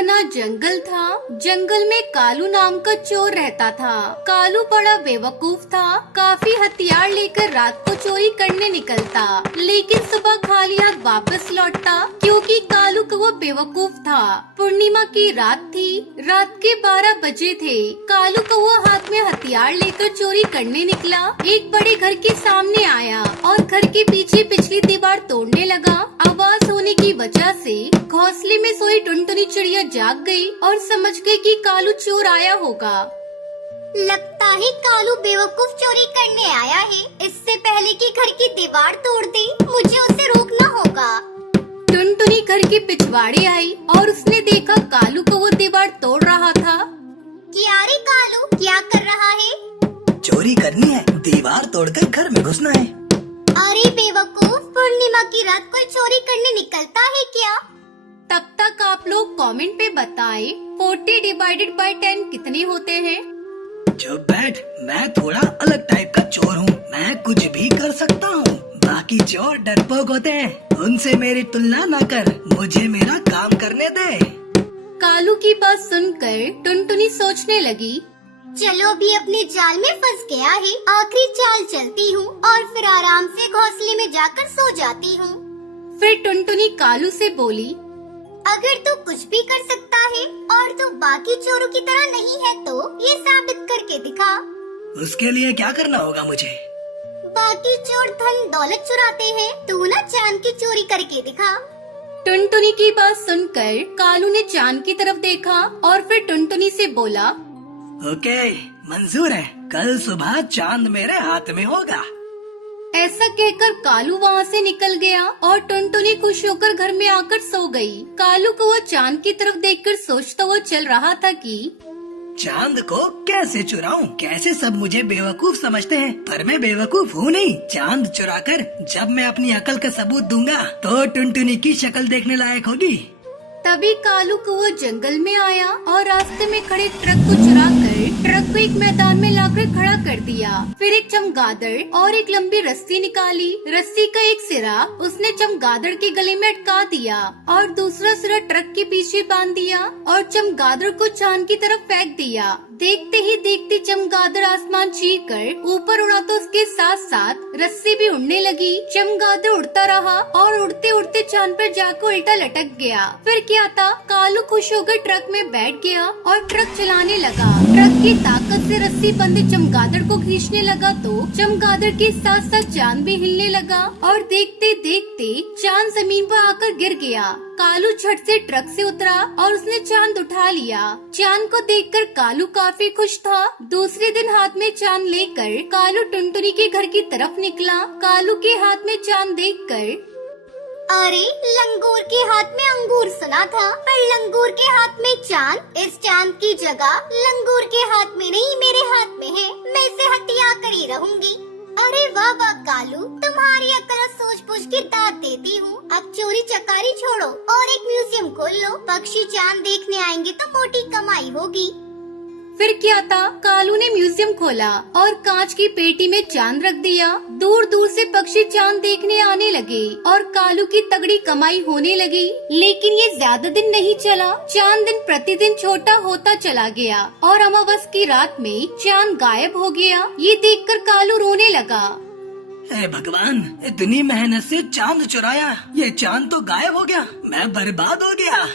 घना जंगल था। जंगल में कालू नाम का चोर रहता था। कालू बड़ा बेवकूफ था। काफी हथियार लेकर रात को चोरी करने निकलता, लेकिन सुबह खाली हाथ वापस लौटता, क्योंकि कालू का वो बेवकूफ था। पूर्णिमा की रात थी। रात के 12 बजे थे। कालू का वो हाथ में हथियार लेकर चोरी करने निकला। एक बड़े घर के सामने आया और घर के पीछे पिछली दीवार तोड़ने लगा। आवाज होने की वजह से घोंसले में सोई टुनटुनी चिड़िया जाग गई और समझ गई कि कालू चोर आया होगा। लगता है कालू बेवकूफ चोरी करने आया है। इससे पहले कि घर की दीवार तोड़ दे, मुझे उसे रोकना होगा। टुनटुनी घर के पिछवाड़े आई और उसने देखा कालू को वो दीवार तोड़ रहा था। क्या रे कालू, क्या कर रहा है? चोरी करनी है, दीवार तोड़कर घर में घुसना है। अरे बेवकूफ, पूर्णिमा की रात कोई चोरी करने निकलता है क्या? तब तक आप लोग कमेंट पे बताएं 40 डिवाइडेड बाय 10 कितने होते हैं। चुप बैठ, मैं थोड़ा अलग टाइप का चोर हूँ। मैं कुछ भी कर सकता हूँ। बाकी चोर डरपोक होते हैं, उनसे मेरी तुलना न कर। मुझे मेरा काम करने दे। कालू की बात सुनकर टुनटुनी सोचने लगी, चलो अभी अपने जाल में फंस गया है, आखिरी चाल चलती हूँ और फिर आराम से घोंसले में जाकर सो जाती हूँ। फिर टुनटुनी कालू से बोली, अगर तू कुछ भी कर सकता है और तू बाकी चोरों की तरह नहीं है तो ये साबित करके दिखा। उसके लिए क्या करना होगा मुझे? बाकी चोर धन दौलत चुराते हैं, तू ना चांद की चोरी करके दिखा। टुनटुनी की बात सुनकर कालू ने चांद की तरफ देखा और फिर टुनटुनी से बोला, ओके, मंजूर है। कल सुबह चांद मेरे हाथ में होगा। ऐसा कहकर कालू वहाँ से निकल गया और टुनटुनी खुश होकर घर में आकर सो गई। कालू को वो चांद की तरफ देखकर सोचता हुआ चल रहा था कि चांद को कैसे चुराऊं? कैसे सब मुझे बेवकूफ समझते हैं, पर मैं बेवकूफ हूँ नहीं। चांद चुराकर जब मैं अपनी अकल का सबूत दूंगा तो टुनटुनी की शक्ल देखने लायक होगी। तभी कालू को वो जंगल में आया और रास्ते में खड़े ट्रक को चुराकर ट्रक को एक मैदान में लाकर खड़ा कर दिया। फिर एक चमगादड़ और एक लंबी रस्सी निकाली। रस्सी का एक सिरा उसने चमगादड़ के गले में अटका दिया और दूसरा सिरा ट्रक के पीछे बांध दिया और चमगादड़ को चांद की तरफ फेंक दिया। देखते ही देखते चमगादड़ आसमान चीर कर ऊपर उड़ा तो उसके साथ साथ रस्सी भी उड़ने लगी। चमगादड़ उड़ता रहा और उड़ते उड़ते चांद पर जाकर उल्टा लटक गया। फिर क्या था, कालू खुश होकर ट्रक में बैठ गया और ट्रक चलाने लगा। ट्रक की ताकत से रस्सी बंधे चमगादड़ को खींचने लगा तो चमगादड़ के साथ साथ चांद भी हिलने लगा और देखते देखते चांद जमीन पर आकर गिर गया। कालू झट से ट्रक से उतरा और उसने चांद उठा लिया। चांद को देखकर कालू काफी खुश था। दूसरे दिन हाथ में चांद लेकर कालू टुनटुनी के घर की तरफ निकला। कालू के हाथ में चांद देखकर, अरे लंगूर के हाथ में अंगूर सुना था, पर लंगूर के हाथ में चांद। इस चांद की जगह लंगूर के हाथ में नहीं मेरे हाथ में है। मैं इसे हत्या कर ही रहूंगी। अरे वाह वाह कालू, तुम्हारी अकल सोच पूछ के दाद देती हूँ। अब चोरी चकारी छोड़ो और एक म्यूजियम खोल लो। पक्षी चांद देखने आएंगे तो मोटी कमाई होगी। फिर क्या था, कालू ने म्यूजियम खोला और कांच की पेटी में चांद रख दिया। दूर दूर से पक्षी चांद देखने आने लगे और कालू की तगड़ी कमाई होने लगी। लेकिन ये ज्यादा दिन नहीं चला। चांद दिन प्रतिदिन छोटा होता चला गया और अमावस की रात में चांद गायब हो गया। ये देखकर कालू रोने लगा। हे भगवान, इतनी मेहनत से चांद चुराया, ये चांद तो गायब हो गया। मैं बर्बाद हो गया।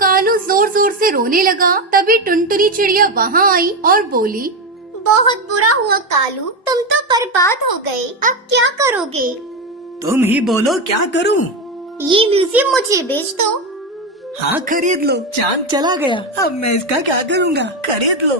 कालू जोर जोर से रोने लगा। तभी टुनटुनी चिड़िया वहाँ आई और बोली, बहुत बुरा हुआ कालू, तुम तो बर्बाद हो गए। अब क्या करोगे? तुम ही बोलो, क्या करूं? ये म्यूजियम मुझे बेच दो। हाँ खरीद लो। चांद चला गया, अब मैं इसका क्या करूँगा? खरीद लो।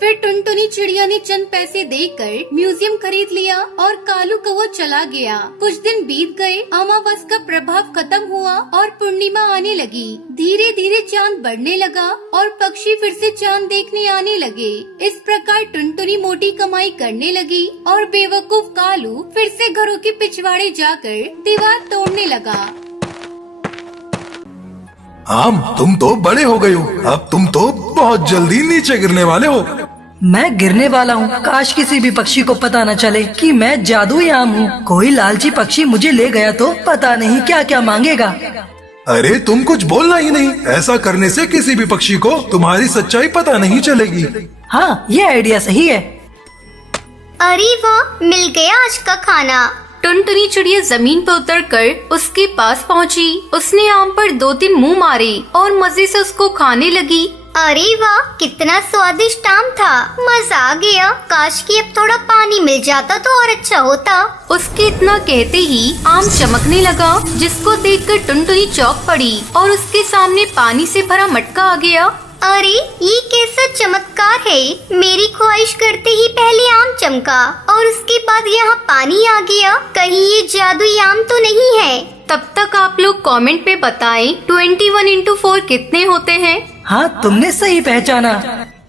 फिर टुनटुनी चिड़िया ने चंद पैसे देकर म्यूजियम खरीद लिया और कालू को वो चला गया। कुछ दिन बीत गए। अमावस का प्रभाव खत्म हुआ और पूर्णिमा आने लगी। धीरे धीरे चांद बढ़ने लगा और पक्षी फिर से चांद देखने आने लगे। इस प्रकार टुनटुनी मोटी कमाई करने लगी और बेवकूफ कालू फिर से घरों के पिछवाड़े जाकर दीवार तोड़ने लगा। तुम तो बड़े हो गए हो। अब तुम तो बहुत जल्दी नीचे गिरने वाले हो। मैं गिरने वाला हूँ। काश किसी भी पक्षी को पता न चले कि मैं जादुई आम हूँ। कोई लालची पक्षी मुझे ले गया तो पता नहीं क्या क्या मांगेगा। अरे तुम कुछ बोलना ही नहीं। ऐसा करने से किसी भी पक्षी को तुम्हारी सच्चाई पता नहीं चलेगी। हाँ, ये आइडिया सही है। अरे वाह, मिल गया आज का खाना। टुनटुनी चिड़िया जमीन पर उतरकर उसके पास पहुंची। उसने आम पर 2-3 मुंह मारे और मजे से उसको खाने लगी। अरे वाह, कितना स्वादिष्ट आम था, मजा आ गया। काश कि अब थोड़ा पानी मिल जाता तो और अच्छा होता। उसके इतना कहते ही आम चमकने लगा, जिसको देखकर टुनटुनी चौंक पड़ी और उसके सामने पानी से भरा मटका आ गया। अरे ये कैसा चमत्कार है, मेरी ख्वाहिश करते ही पहले आम चमका और उसके बाद यहाँ पानी आ गया। कहीं ये जादुई आम तो नहीं है? तब तक आप लोग कमेंट में बताएं 21 into 4 कितने होते हैं। हाँ, तुमने सही पहचाना।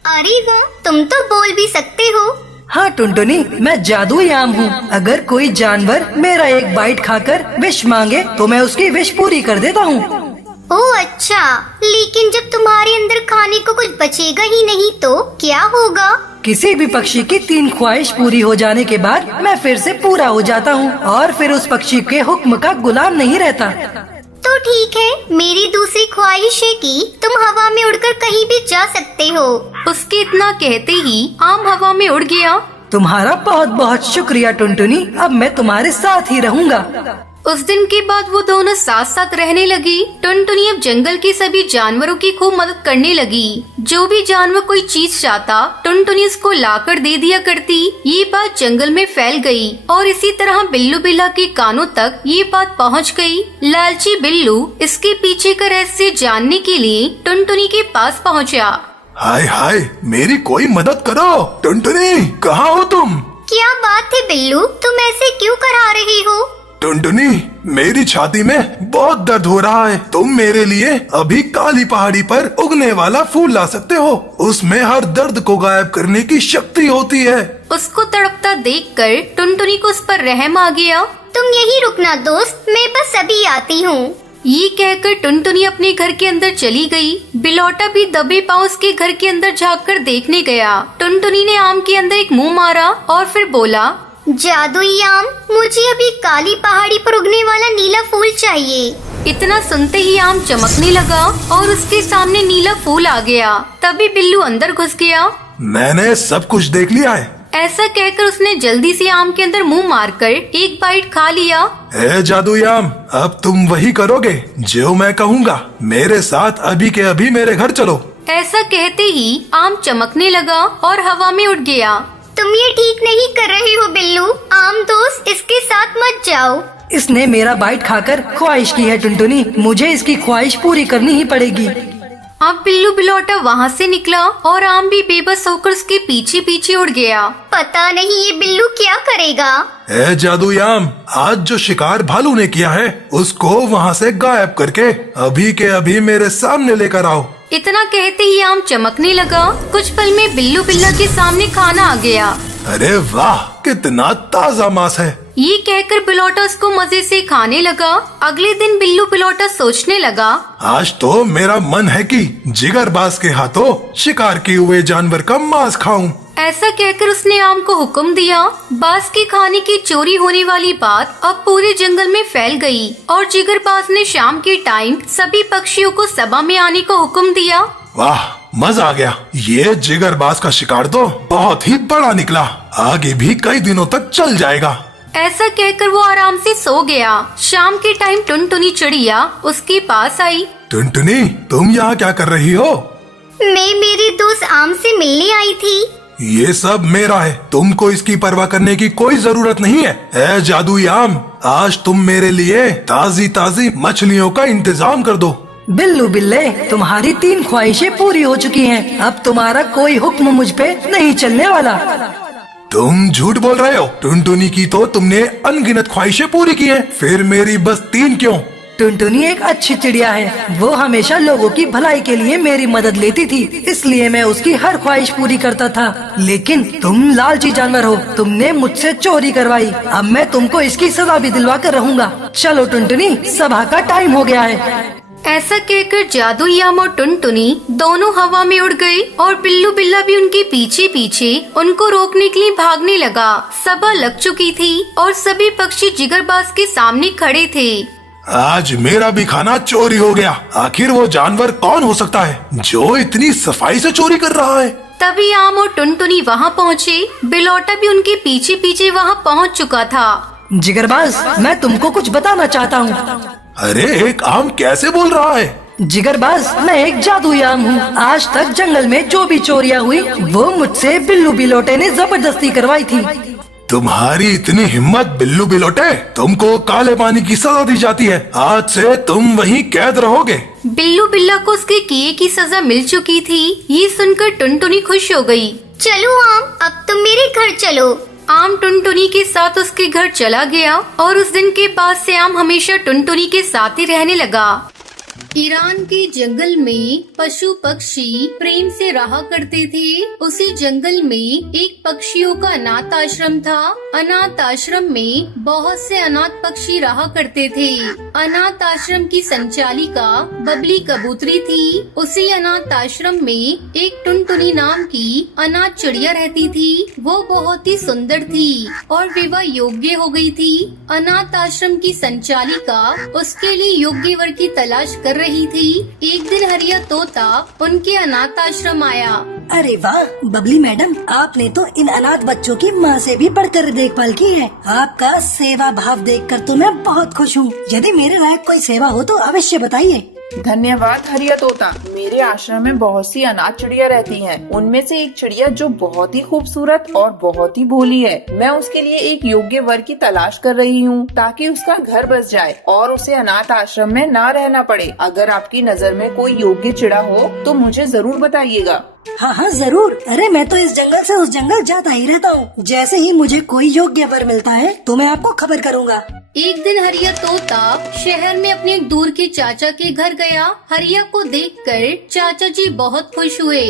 अरे वाह, तुम तो बोल भी सकते हो। हाँ टुनटुनी, मैं जादुई आम हूँ। अगर कोई जानवर मेरा एक बाइट खाकर विश मांगे तो मैं उसकी विश पूरी कर देता हूँ। ओह अच्छा, लेकिन जब तुम्हारे अंदर खाने को कुछ बचेगा ही नहीं तो क्या होगा? किसी भी पक्षी की 3 ख्वाहिश पूरी हो जाने के बाद मैं फिर से पूरा हो जाता हूँ और फिर उस पक्षी के हुक्म का गुलाम नहीं रहता। तो ठीक है, मेरी दूसरी ख्वाहिश है कि तुम हवा में उड़कर कहीं भी जा सकते हो। उसके इतना कहते ही आम हवा में उड़ गया। तुम्हारा बहुत बहुत शुक्रिया टुनटुनी, अब मैं तुम्हारे साथ ही रहूँगा। उस दिन के बाद वो दोनों साथ साथ रहने लगी। टुनटुनी अब जंगल के सभी जानवरों की खूब मदद करने लगी। जो भी जानवर कोई चीज चाहता, टुनटुनी उसको लाकर दे दिया करती। ये बात जंगल में फैल गई और इसी तरह बिल्लू बिल्ला के कानों तक ये बात पहुंच गई। लालची बिल्लू इसके पीछे का रहस्य जानने के लिए टुनटुनी के पास पहुंचा। हाय हाय, मेरी कोई मदद करो। टुनटुनी, कहाँ हो तुम? क्या बात है बिल्लू, तुम ऐसे क्यों करा रही हो? टुनटुनी, मेरी छाती में बहुत दर्द हो रहा है। तुम मेरे लिए अभी काली पहाड़ी पर उगने वाला फूल ला सकते हो। उसमें हर दर्द को गायब करने की शक्ति होती है। उसको तड़पता देखकर टुनटुनी को उस पर रहम आ गया। तुम यही रुकना दोस्त, मैं बस अभी आती हूँ। ये कहकर टुनटुनी अपने घर के अंदर चली गई। बिलौटा भी दबे पांव उसके घर के अंदर झाँक कर देखने गया। टुनटुनी ने आम के अंदर एक मुंह मारा और फिर बोला, जादुई आम, मुझे अभी काली पहाड़ी पर उगने वाला नीला फूल चाहिए। इतना सुनते ही आम चमकने लगा और उसके सामने नीला फूल आ गया। तभी बिल्लू अंदर घुस गया। मैंने सब कुछ देख लिया है। ऐसा कहकर उसने जल्दी से आम के अंदर मुंह मारकर एक बाइट खा लिया। ए जादुई आम, अब तुम वही करोगे जो मैं कहूँगा। मेरे साथ अभी के अभी मेरे घर चलो। ऐसा कहते ही आम चमकने लगा और हवा में उड़ गया। तुम ये ठीक नहीं कर रहे हो बिल्लू। आम दोस्त, इसके साथ मत जाओ। इसने मेरा बाइट खाकर ख्वाहिश की है टुनटुनी, मुझे इसकी ख्वाहिश पूरी करनी ही पड़ेगी। अब बिल्लू बिलौटा वहाँ से निकला और आम भी बेबस होकर उसके पीछे पीछे उड़ गया। पता नहीं ये बिल्लू क्या करेगा। ए जादुई आम, आज जो शिकार भालू ने किया है उसको वहाँ से गायब करके अभी के अभी मेरे सामने लेकर आओ। इतना कहते ही आम चमकने लगा। कुछ पल में बिल्लू बिल्ला के सामने खाना आ गया। अरे वाह, कितना ताजा मांस है। ये कहकर बिलौटा उसको मजे से खाने लगा। अगले दिन बिल्लू बिलौटा सोचने लगा, आज तो मेरा मन है कि जिगरबाज के हाथों शिकार किए हुए जानवर का मांस खाऊं। ऐसा कहकर उसने आम को हुक्म दिया। बाज के खाने की चोरी होने वाली बात अब पूरे जंगल में फैल गई और जिगरबाज ने शाम के टाइम सभी पक्षियों को सभा में आने को हुक्म दिया। वाह, मजा आ गया। ये जिगरबाज का शिकार तो बहुत ही बड़ा निकला। आगे भी कई दिनों तक चल जाएगा। ऐसा कहकर वो आराम से सो गया। शाम के टाइम टुनटुनी चिड़िया उसके पास आई। टुनटुनी, तुम यहाँ क्या कर रही हो? मैं मेरे दोस्त आम से मिलने आई थी। ये सब मेरा है, तुमको इसकी परवाह करने की कोई जरूरत नहीं है। ए जादुई आम, आज तुम मेरे लिए ताजी ताजी मछलियों का इंतजाम कर दो। बिल्लू बिल्ले, तुम्हारी 3 ख्वाहिशें पूरी हो चुकी हैं। अब तुम्हारा कोई हुक्म मुझ पे नहीं चलने वाला। तुम झूठ बोल रहे हो। टुनटुनी की तो तुमने अनगिनत ख्वाहिशें पूरी की हैं, फिर मेरी बस 3 क्यों? टुनटुनी एक अच्छी चिड़िया है। वो हमेशा लोगों की भलाई के लिए मेरी मदद लेती थी, इसलिए मैं उसकी हर ख्वाहिश पूरी करता था। लेकिन तुम लालची जानवर हो, तुमने मुझसे चोरी करवाई। अब मैं तुमको इसकी सजा भी दिलवा कर रहूँगा। चलो टुनटुनी, सभा का टाइम हो गया है। ऐसा कहकर जादुई आम और टुनटुनी दोनों हवा में उड़ गए और बिल्लू बिल्ला भी उनके पीछे पीछे उनको रोकने के लिए भागने लगा। सभा लग चुकी थी और सभी पक्षी जिगरबाज के सामने खड़े थे। आज मेरा भी खाना चोरी हो गया। आखिर वो जानवर कौन हो सकता है जो इतनी सफाई से चोरी कर रहा है? तभी आम और टुनटुनी वहाँ पहुँचे। बिलौटा भी उनके पीछे पीछे वहाँ पहुँच चुका था। जिगरबाज, मैं तुमको कुछ बताना चाहता हूँ। अरे एक आम कैसे बोल रहा है? जिगरबाज, मैं एक जादुई आम हूँ। आज तक जंगल में जो भी चोरियाँ हुई वो मुझसे बिल्लू बिलोटे ने जबरदस्ती करवाई थी। तुम्हारी इतनी हिम्मत बिल्लू बिलोटे, तुमको काले पानी की सजा दी जाती है। आज से तुम वहीं कैद रहोगे। बिल्लू बिल्ला को उसके किए की सजा मिल चुकी थी। ये सुनकर टुनटुनी खुश हो गई। चलो आम, अब तुम मेरे घर चलो। आम टुनटुनी के साथ उसके घर चला गया और उस दिन के बाद से आम हमेशा टुनटुनी के साथ ही रहने लगा। ईरान के जंगल में पशु पक्षी प्रेम से रहा करते थे। उसी जंगल में एक पक्षियों का अनाथ आश्रम था। अनाथ आश्रम में बहुत से अनाथ पक्षी रहा करते थे। अनाथ आश्रम की संचालिका बबली कबूतरी थी। उसी अनाथ आश्रम में एक टुनटुनी नाम की अनाथ चिड़िया रहती थी। वो बहुत ही सुंदर थी और विवाह योग्य हो गई थी। अनाथ आश्रम की संचालिका उसके लिए योग्य वर की तलाश कर रही थी। एक दिन हरिया तोता उनके अनाथ आश्रम आया। अरे वाह बबली मैडम, आपने तो इन अनाथ बच्चों की माँ से भी बढ़कर देखभाल की है। आपका सेवा भाव देखकर तो मैं बहुत खुश हूँ। यदि मेरे लायक कोई सेवा हो तो अवश्य बताइए। धन्यवाद हरिया तोता। मेरे आश्रम में बहुत सी अनाथ चिड़िया रहती हैं। उनमें से एक चिड़िया जो बहुत ही खूबसूरत और बहुत ही भोली है। मैं उसके लिए एक योग्य वर की तलाश कर रही हूँ ताकि उसका घर बस जाए और उसे अनाथ आश्रम में ना रहना पड़े। अगर आपकी नजर में कोई योग्य चिड़ा हो तो मुझे जरूर बताइएगा। हाँ हाँ जरूर। अरे मैं तो इस जंगल से उस जंगल जाता ही रहता हूँ। जैसे ही मुझे कोई योग्य वर मिलता है तो मैं आपको खबर करूँगा। एक दिन हरिया तोता शहर में अपने एक दूर के चाचा के घर गया। हरिया को देखकर चाचा जी बहुत खुश हुए।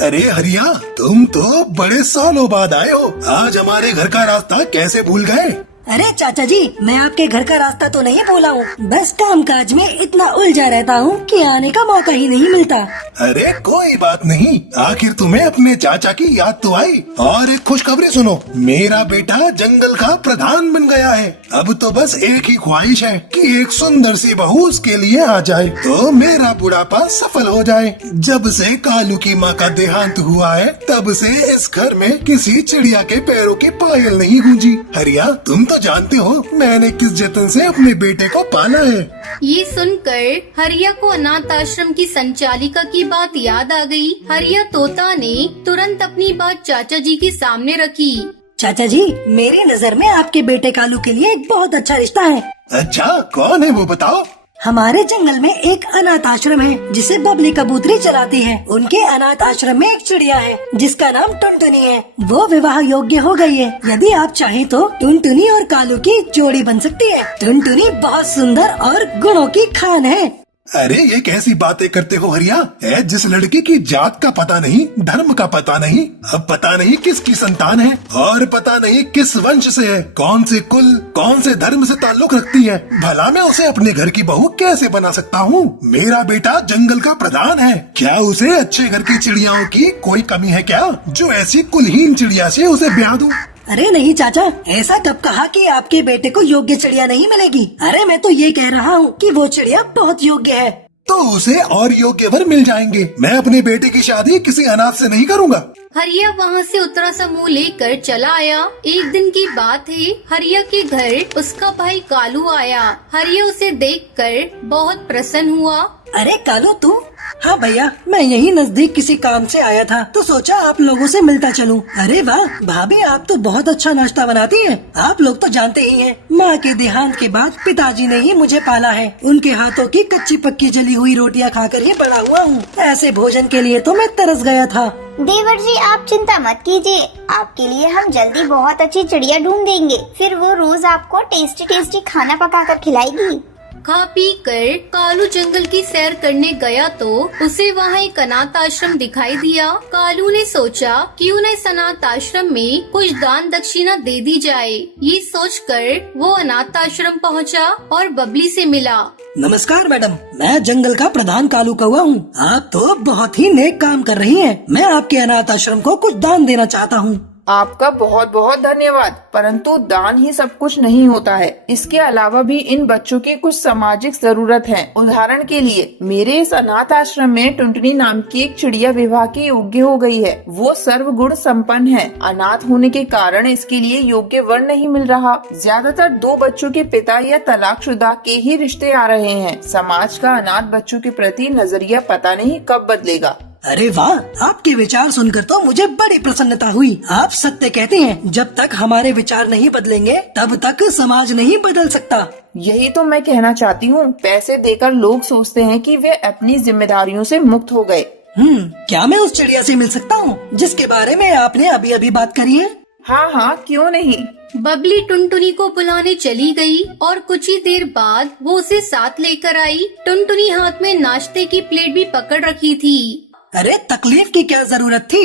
अरे हरिया, तुम तो बड़े सालों बाद आए हो। आज हमारे घर का रास्ता कैसे भूल गए? अरे चाचा जी, मैं आपके घर का रास्ता तो नहीं भूला हूँ। बस काम काज में इतना उलझा रहता हूँ कि आने का मौका ही नहीं मिलता। अरे कोई बात नहीं, आखिर तुम्हें अपने चाचा की याद तो आई। और एक खुशखबरी सुनो, मेरा बेटा जंगल का प्रधान बन गया है। अब तो बस एक ही ख्वाहिश है कि एक सुंदर सी बहू उसके लिए आ जाए तो मेरा बुढ़ापा सफल हो जाए। जब से कालू की माँ का देहांत हुआ है तब से इस घर में किसी चिड़िया के पैरों की पायल नहीं गूंजी। हरिया, तुम तो जानते हो मैंने किस जतन से अपने बेटे को पाला है। ये सुनकर हरिया को अनाथ आश्रम की संचालिका की बात याद आ गई। हरिया तोता ने तुरंत अपनी बात चाचा जी के सामने रखी। चाचा जी, मेरी नजर में आपके बेटे कालू के लिए एक बहुत अच्छा रिश्ता है। अच्छा, कौन है वो बताओ? हमारे जंगल में एक अनाथ आश्रम है जिसे बबली कबूतरी चलाती है। उनके अनाथ आश्रम में एक चिड़िया है जिसका नाम टुनटुनी है। वो विवाह योग्य हो गई है। यदि आप चाहें तो टुनटुनी और कालू की जोड़ी बन सकती है। टुनटुनी बहुत सुंदर और गुणों की खान है। अरे ये कैसी बातें करते हो हरिया? है जिस लड़की की जात का पता नहीं, धर्म का पता नहीं, अब पता नहीं किसकी संतान है और पता नहीं किस वंश से है, कौन से कुल कौन से धर्म से ताल्लुक रखती है। भला मैं उसे अपने घर की बहू कैसे बना सकता हूँ? मेरा बेटा जंगल का प्रधान है। क्या उसे अच्छे घर की चिड़ियाओं की कोई कमी है क्या जो ऐसी कुलहीन चिड़िया से उसे ब्याह दूं? अरे नहीं चाचा, ऐसा कब कहा कि आपके बेटे को योग्य चिड़िया नहीं मिलेगी? अरे मैं तो ये कह रहा हूँ कि वो चिड़िया बहुत योग्य है। तो उसे और योग्य वर मिल जाएंगे। मैं अपने बेटे की शादी किसी अनाथ से नहीं करूँगा। हरिया वहाँ से उतरा सा मुँह लेकर चला आया। एक दिन की बात है, हरिया के घर उसका भाई कालू आया। हरिया उसे देखकर बहुत प्रसन्न हुआ। अरे कालू तू? हाँ भैया, मैं यही नजदीक किसी काम से आया था तो सोचा आप लोगों से मिलता चलूं। अरे वाह भाभी, आप तो बहुत अच्छा नाश्ता बनाती हैं। आप लोग तो जानते ही हैं, माँ के देहांत के बाद पिताजी ने ही मुझे पाला है। उनके हाथों की कच्ची पक्की जली हुई रोटियां खाकर ही बड़ा हुआ हूँ। ऐसे भोजन के लिए तो मैं तरस गया था। देवर जी आप चिंता मत कीजिए, आपके लिए हम जल्दी बहुत अच्छी चिड़िया ढूंढ देंगे। फिर वो रोज आपको टेस्टी टेस्टी खाना पका कर खिलाएगी। खा पी कर कालू जंगल की सैर करने गया तो उसे वहाँ एक अनाथ आश्रम दिखाई दिया। कालू ने सोचा क्यों न इस अनाथ आश्रम में कुछ दान दक्षिणा दे दी जाए। ये सोचकर वो अनाथ आश्रम पहुँचा और बबली से मिला। नमस्कार मैडम, मैं जंगल का प्रधान कालू कौआ हूँ। आप तो बहुत ही नेक काम कर रही हैं। मैं आपके अनाथ आश्रम को कुछ दान देना चाहता हूँ। आपका बहुत बहुत धन्यवाद, परंतु दान ही सब कुछ नहीं होता है। इसके अलावा भी इन बच्चों की कुछ सामाजिक जरूरत है। उदाहरण के लिए मेरे इस अनाथ आश्रम में टुनटुनी नाम की एक चिड़िया विवाह के योग्य हो गई है। वो सर्वगुण संपन्न है। अनाथ होने के कारण इसके लिए योग्य वर नहीं मिल रहा। ज्यादातर 2 बच्चों के पिता या तलाकशुदा के ही रिश्ते आ रहे हैं। समाज का अनाथ बच्चों के प्रति नजरिया पता नहीं कब बदलेगा। अरे वाह, आपके विचार सुनकर तो मुझे बड़ी प्रसन्नता हुई। आप सत्य कहते हैं, जब तक हमारे विचार नहीं बदलेंगे तब तक समाज नहीं बदल सकता। यही तो मैं कहना चाहती हूँ। पैसे देकर लोग सोचते हैं कि वे अपनी जिम्मेदारियों से मुक्त हो गए। क्या मैं उस चिड़िया से मिल सकता हूँ जिसके बारे में आपने अभी अभी बात करी है? हाँ हाँ, क्यों नहीं। बबली टुनटुनी को बुलाने चली गई और कुछ ही देर बाद वो उसे साथ लेकर आई। टुनटुनी हाथ में नाश्ते की प्लेट भी पकड़ रखी थी। अरे तकलीफ की क्या जरूरत थी?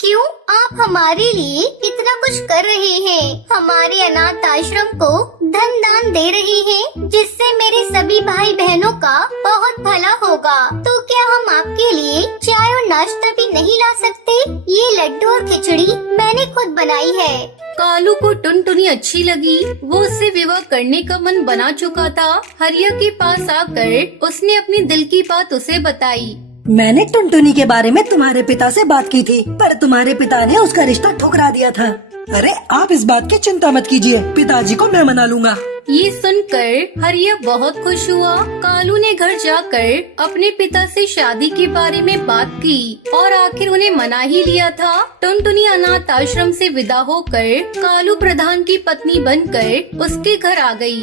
क्यों आप हमारे लिए इतना कुछ कर रहे हैं? हमारे अनाथ आश्रम को धन दान दे रहे हैं, जिससे मेरे सभी भाई बहनों का बहुत भला होगा। तो क्या हम आपके लिए चाय और नाश्ता भी नहीं ला सकते? ये लड्डू और खिचड़ी मैंने खुद बनाई है। कालू को टुनटुनी अच्छी लगी। वो उससे विवाह करने का मन बना चुका था। हरिया के पास आकर उसने अपनी दिल की बात उसे बताई। मैंने टुनटुनी के बारे में तुम्हारे पिता से बात की थी, पर तुम्हारे पिता ने उसका रिश्ता ठुकरा दिया था। अरे आप इस बात की चिंता मत कीजिए, पिताजी को मैं मना लूंगा। ये सुनकर हरिया बहुत खुश हुआ। कालू ने घर जाकर अपने पिता से शादी के बारे में बात की और आखिर उन्हें मना ही लिया था। टुनटुनी अनाथ आश्रम से विदा होकर कालू प्रधान की पत्नी बनकर उसके घर आ गई।